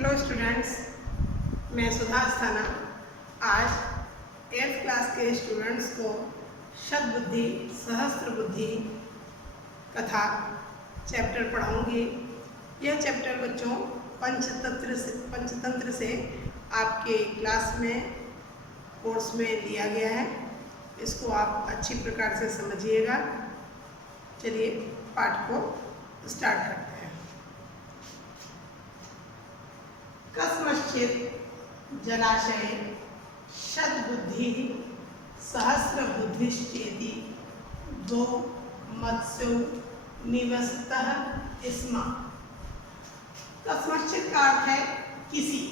Hello students, मैं सुधा अस्थाना आज 8th class के स्टूडेंट्स को शतबुद्धि सहस्त्र बुद्धि कथा चैप्टर पढ़ाऊंगी। यह चैप्टर बच्चों पंचतंत्र से आपके क्लास में कोर्स में लिया गया है। इसको आप अच्छी प्रकार से समझिएगा। चलिए पाठ को स्टार्ट करते हैं। कस्मश्चित् जलाशये शतबुद्धि सहस्र बुद्धिश्चेति दो मत्स्यौ निवसतः स्म। कस्मश्चित् का अर्थ है किसी,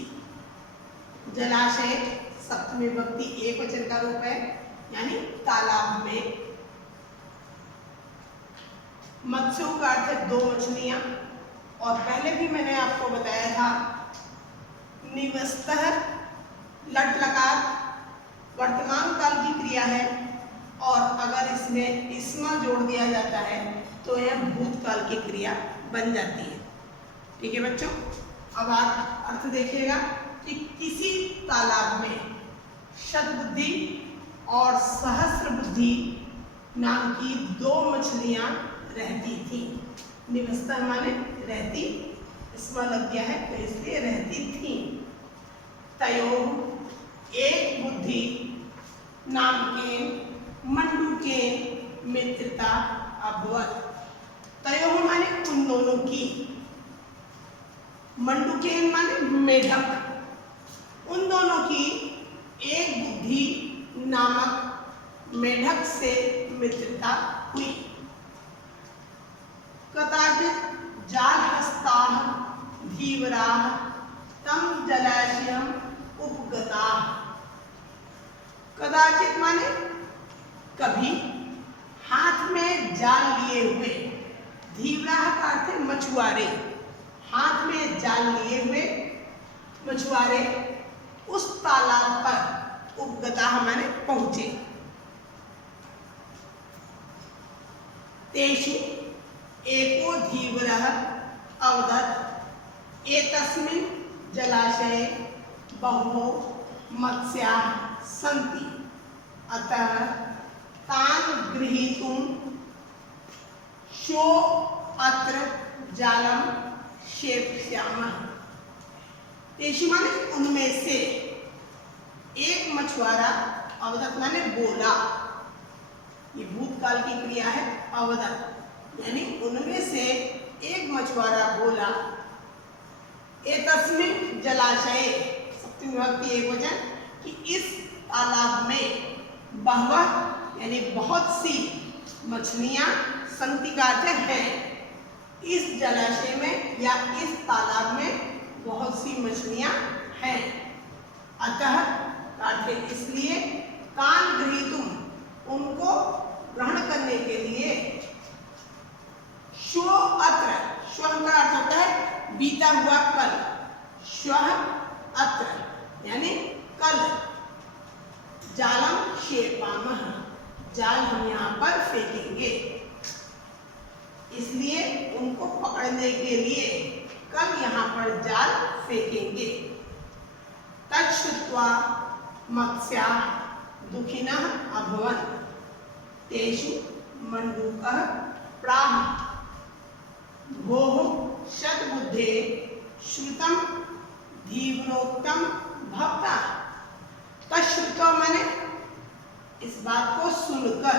जलाशय सप्तमी विभक्ति एकवचन का रूप है, यानी तालाब में। मत्स्यों का अर्थ है दो मछलियां, और पहले भी मैंने आपको बताया था निवसतः लट लकार वर्तमान काल की क्रिया है, और अगर इसमें स्मा जोड़ दिया जाता है तो यह भूतकाल की क्रिया बन जाती है। ठीक है बच्चों, अब आप अर्थ देखिएगा कि किसी तालाब में शतबुद्धि और सहस्र बुद्धि नाम की दो मछलियां रहती थी। निवसतः माने रहती, स्मा लग गया है तो इसलिए रहती थी। तयो एक बुद्धि नाम के मंडू के मित्रता अभवत। तयो माने उन दोनों की, मंडू के माने मेढक, उन दोनों की एक बुद्धि नामक मेढक से मित्रता हुई। कदाचित् जालहस्ताः धीवराः तं जलाशयम् उपगताः। कदाचित् माने कभी, हाथ में जाल लिए हुए, धीवराः का अर्थ है मछुआरे, हाथ में जाल लिए हुए मछुआरे उस तालाब पर उपगताः माने पहुंचे। तेषु एको धीवरः अवदत् एतस्मिन् जलाशये बहवो मत्स्याः सन्ति, अतः तान् गृहीतुं शो अत्र जालं क्षेप्स्यामः। तेषु माने उनमें से, एक मछुआरा, अवदत् माने बोला, ये भूतकाल की क्रिया है अवदत्, यानी उनमें से एक मछुआरा बोला, एतस्मिन् जलाशये सप्तमी विभक्ति एकवचन, कि इस तालाब में बहवः यानी बहुत सी मछलियां, संति का अर्थ है, इस जलाशय में या इस तालाब में बहुत सी मछलियां हैं। अतः अर्थ इसलिए, कान गृहीतुम उनको ग्रहण करने के लिए, श्व अत्र, श्व का अर्थ होता है बीता हुआ कल, श्व अत्र यानी कल, जालम क्षेपामः जाल हम यहाँ पर फेंकेंगे, इसलिए उनको पकड़ने के लिए कल यहाँ पर जाल फेंकेंगे। तच्छ्रुत्वा मत्स्याः दुःखिनः अभवन् तेषु मण्डूकः प्राह भोः शतबुद्धे श्रुतं धीवरोक्तं भवता। तच्छ्रुत्वा माने इस बात को सुनकर,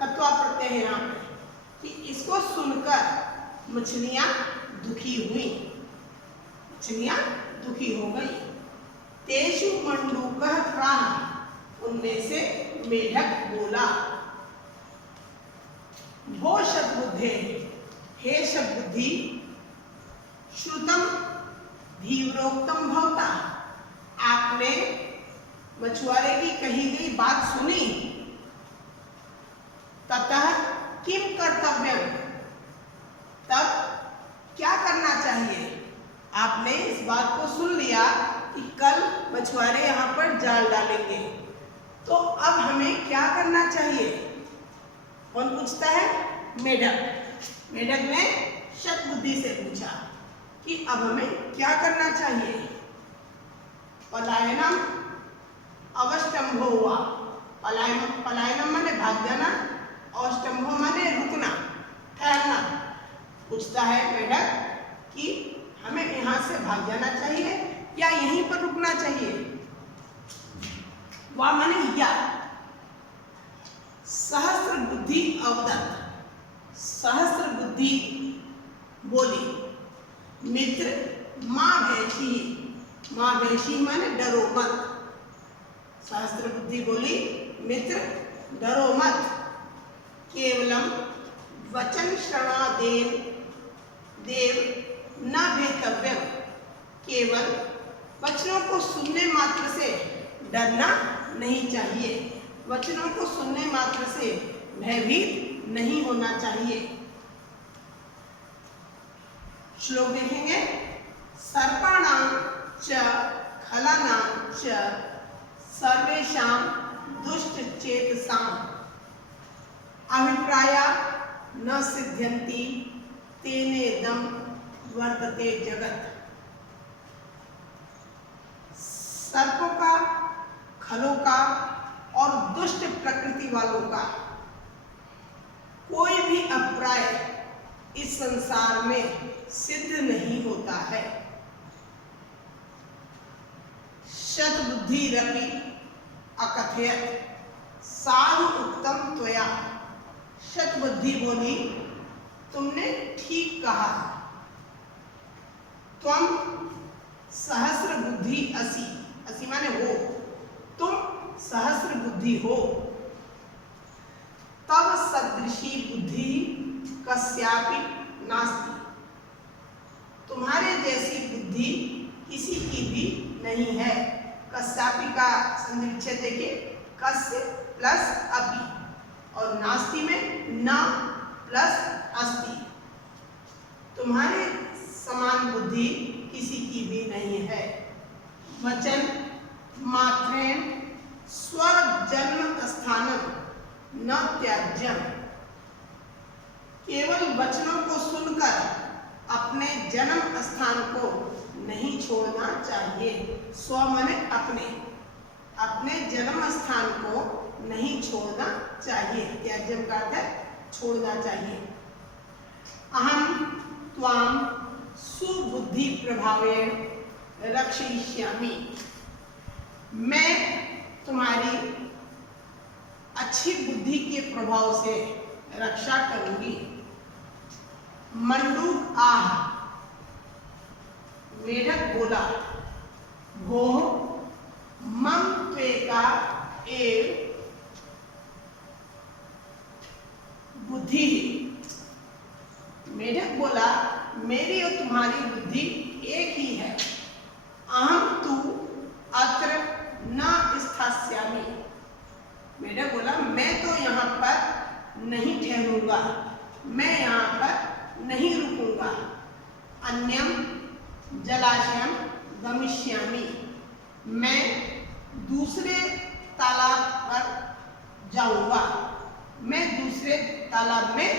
कत्वा प्रत्यय है यहाँ पे, कि इसको सुनकर मछलियां दुखी हुई, मछलियां दुखी हो गई। तेषु मंडूकः प्राह, उनमें से मेढक बोला, भो शतबुद्धे, हे शतबुद्धि, श्रुतं धीवरोक्तं भवता, आपने मछुआरे की कही गई बात सुनी। ततः किम कर्तव्यम, तब क्या करना चाहिए। आपने इस बात को सुन लिया कि कल मछुआरे यहाँ पर जाल डालेंगे, तो अब हमें क्या करना चाहिए। कौन पूछता है? मेढक। मेढक ने शतबुद्धि से पूछा कि अब हमें क्या करना चाहिए। पलायनम अवष्टंभो हुआ। पलायनम माने भाग जाना, अवष्टंभो माने रुकना, ठहरना। पूछता है मेढक कि हमें यहाँ से भाग जाना चाहिए या यहीं पर रुकना चाहिए। वह माने या। सहस्त्र बुद्धि अवदत्त। सहस्त्र बुद्धि बोली, मित्र माँ भैंसी। माँ भैंसी माने डरो मत। सहस्त्र बुद्धि बोली, मित्र डरो मत। केवलम वचन श्रवणादेव देव न भेतव्यम। केवल वचनों को सुनने मात्र से डरना नहीं चाहिए। वचनों को सुनने मात्र से भयभीत नहीं होना चाहिए। श्लोक देखेंगे। सर्पाणां च खलानां च सर्वेषां दुष्टचेतसां अभिप्राया न सिद्ध्यन्ति तेनेदं वर्तते जगत्। सर्पों का, खलों का और दुष्ट प्रकृति वालों का कोई भी अभिप्राय इस संसार में सिद्ध नहीं होता है। शतबुद्धिरपि अकथयत् साधु उक्तम त्वया। शतबुद्धि बोली, तुमने ठीक कहा। त्वम सहस्र बुद्धि असि। असि माने हो, तुम सहस्र बुद्धि हो। तब सदृशी बुद्धि कस्यापि नास्ति। तुम्हारे जैसी बुद्धि किसी की भी नहीं है। कस्यापि का संधि विच्छेद देखिए, कस्य प्लस अपि, और नास्ति में न प्लस अस्ति। तुम्हारे समान बुद्धि किसी की भी नहीं है। वचन मात्रेण स्वजन्म स्थानम न त्याज्यम। केवल वचनों को सुनकर अपने जन्म स्थान को नहीं छोड़ना चाहिए। स्व माने अपने, अपने जन्म स्थान को नहीं छोड़ना चाहिए। त्याज्यम का अर्थ है छोड़ना चाहिए। अहम त्वाम सुबुद्धि प्रभावेण रक्षयिष्यामि। मैं तुम्हारी अच्छी बुद्धि के प्रभाव से रक्षा करूंगी। मंडूक आह। मेढक बोला, भोः मम त्वेका एव बुद्धि। मेढक बोला, मेरी और तुम्हारी बुद्धि एक ही है। अहम तु अत्र न स्थास्यामि। मेढक बोला, मैं तो यहाँ पर नहीं ठहरूंगा, मैं यहाँ पर नहीं रुकूंगा। अन्यम जलाशयम गमिष्यामि। मैं दूसरे तालाब पर जाऊंगा। मैं दूसरे तालाब में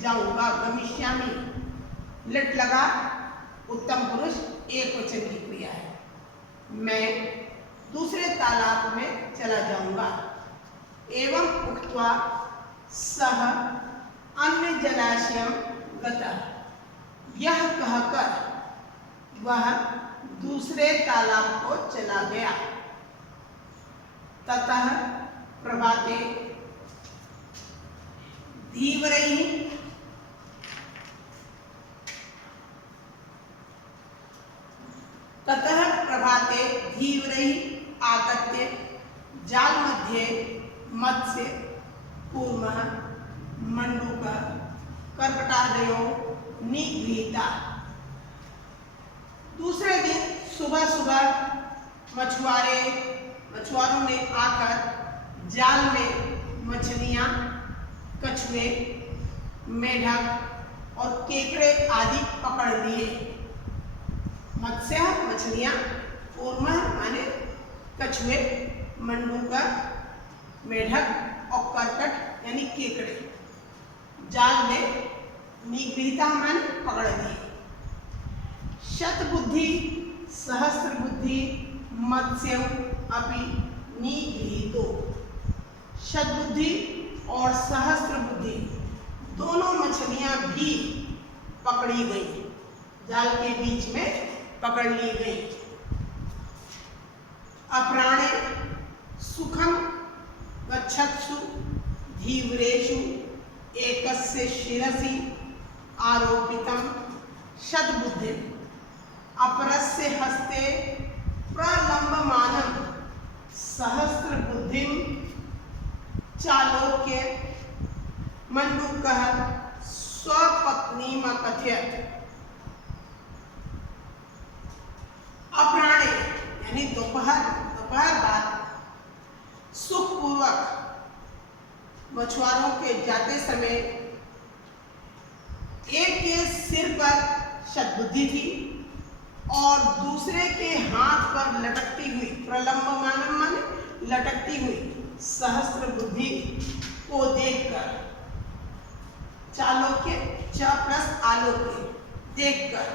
जाऊंगा। गमिष्यामि लिट लगा, उत्तम पुरुष एक वचन की क्रिया है। मैं दूसरे तालाब में चला जाऊंगा। एवं उक्त्वा सह अन्य जलाशयम गतः। यह कहकर वह दूसरे तालाब को चला गया। ततः प्रभाते धीवरैः आगत्य जाल मध्ये मत्स्य कूर्मः मंडूकः कर्कटादयो निगृहीता। दूसरे दिन सुबह सुबह मछुआरों ने आकर जाल में मछलियाँ, कछुए, मेढक और केकड़े आदि पकड़ लिए। मत्स्य मछलियाँ, कूर्म माने कछुए, मंडूका मेढक और करकट यानी केकड़े जाल में निगृहीता माने पकड़ लिए। शतबुद्धि सहस्र बुद्धि मत्स्यम अपि निगृहीतो। शतबुद्धि और सहस्र बुद्धि दोनों मछलियां भी पकड़ी गई, जाल के बीच में पकड़ ली गई। अप्राणे सुखम गच्छत्सु धीव्रेषु एकस्य शिरसि आरोपितम शतबुद्धि अपरस्य हस्ते प्रलम्बमानं सहस्र बुद्धिं चालोक्य मण्डूकः स्वपत्नीम् अकथयत्। अप्राणे यानी दोपहर बाद सुखपूर्वक मछुआरों के जाते समय एक के सिर पर शतबुद्धि थी और दूसरे के हाथ पर लटकती हुई, प्रलम्बमानं माने लटकती हुई सहस्र बुद्धि को देखकर, चालोक्य च प्लस आलोक्य, देखकर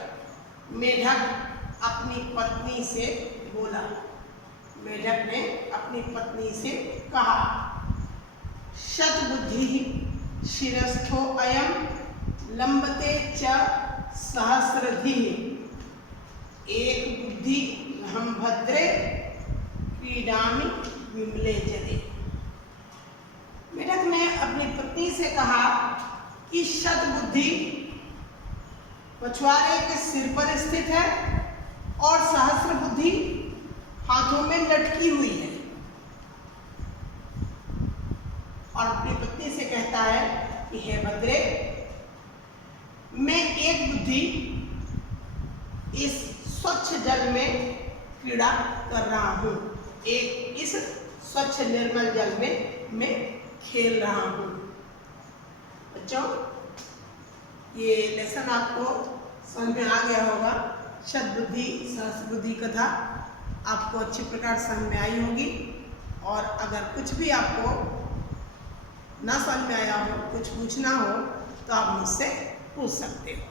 मेढक अपनी पत्नी से बोला। मेढक ने अपनी पत्नी से कहा, शतबुद्धि शिरस्थो अयम लंबते च सहस्रधि एक बुद्धि हम भद्रे क्रीडामि विमले जले। मेढक ने अपनी पत्नी से कहा कि शतबुद्धि मछुआरे के सिर पर स्थित है और सहस्र बुद्धि हाथों में लटकी हुई है। और अपनी पत्नी से कहता है कि हे भद्रे, मैं एक बुद्धि इस स्वच्छ जल में क्रीड़ा कर रहा हूँ, एक इस स्वच्छ निर्मल जल में मैं खेल रहा हूँ। बच्चों, ये लेसन आपको समझ में आ गया होगा। शतबुद्धि सहस्र बुद्धि कथा आपको अच्छी प्रकार समझ में आई होगी। और अगर कुछ भी आपको ना समझ में आया हो, कुछ पूछना हो तो आप मुझसे पूछ सकते हो।